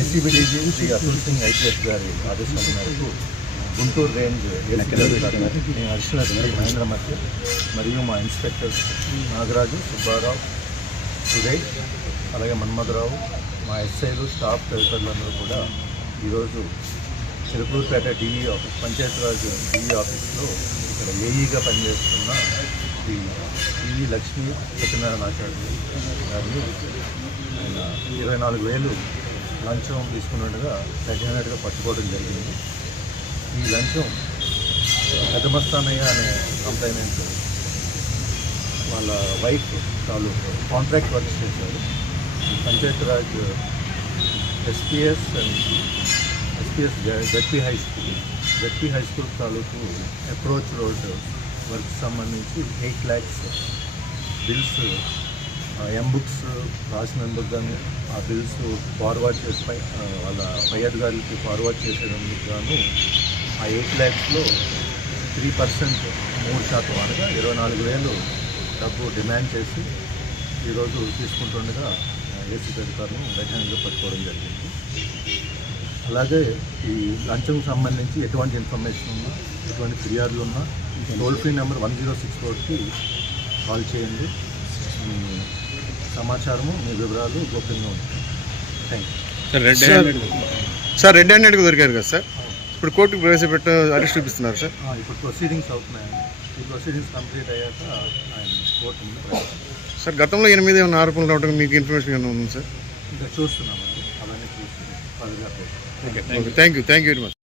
ACB DG Shri Atul Singh IPS గారి ఆదేశం మేరకు గుంటూరు రేంజ్ నేను అడిషనల్ ఎస్పీ మహేంద్ర మధ్య మరియు మా ఇన్స్పెక్టర్స్ నాగరాజు, సుబ్బారావు, సురేష్, అలాగే మన్మధరావు, మా ఎస్ఐలు, స్టాఫ్ తదితరులందరూ కూడా ఈరోజు Chilukurupeta DE office, Panchayati Raj DE ఆఫీస్లో ఇక్కడ ఏఈగా పనిచేస్తున్న శ్రీ డివి లక్ష్మీ సత్యనారాయణ ఆచార్య గారిని ఆయన 24,000 లంచం తీసుకున్నట్టుగా తగినట్టుగా పట్టుకోవడం జరిగింది. ఈ లంచం పెద్దమస్తానయ్య అనే కంప్లైనెంట్ వాళ్ళ వైఫ్ తాలూకు కాంట్రాక్ట్ వర్క్స్ చేశారు. Panchayat Raj SPS ZP high school తాలూకు అప్రోచ్ రోడ్ వర్క్ సంబంధించి 8 lakhs బిల్స్, ఎంబుక్స్ రాసినందుకు కానీ ఆ బిల్స్ ఫార్వర్డ్ చేసి వాళ్ళ పై అధికారులకి ఫార్వర్డ్ చేసేందుకు గాను ఆ 8 lakhsలో 3% 3% అనగా 24,000 డబ్బు డిమాండ్ చేసి ఈరోజు తీసుకుంటుండగా ఏసీబీ అధికారులను రైతాంగంగా పట్టుకోవడం జరిగింది. అలాగే ఈ లంచం సంబంధించి ఎటువంటి ఇన్ఫర్మేషన్ ఉన్నా, ఎటువంటి ఫిర్యాదులు ఉన్నా టోల్ ఫ్రీ నెంబర్ 1064కి కాల్ చేయండి. మీ సమాచారము, మీ వివరాలు గోప్యంగా ఉంటాయి. Thank you. సార్ రెడ్ హ్యాండెడ్గా దొరికారు కదా సార్, ఇప్పుడు కోర్టుకు ప్రవేశపెట్ట అరెస్ట్ చూపిస్తున్నారు సార్. ఇప్పుడు ప్రొసీడింగ్స్ అవుతున్నాయండి. ఈ ప్రొసీడింగ్స్ కంప్లీట్ అయ్యాక ఆయన కోర్టు ముందు ప్రవేశపెట్టారు. సార్ గతంలో 8 ఏమైనా ఆరోపణలు రావడం మీకు ఇన్ఫర్మేషన్ ఏమైనా ఉంది సార్? ఇంకా చూస్తున్నామండి, అవన్నీ చూస్తున్నాం. Okay, thank you very much.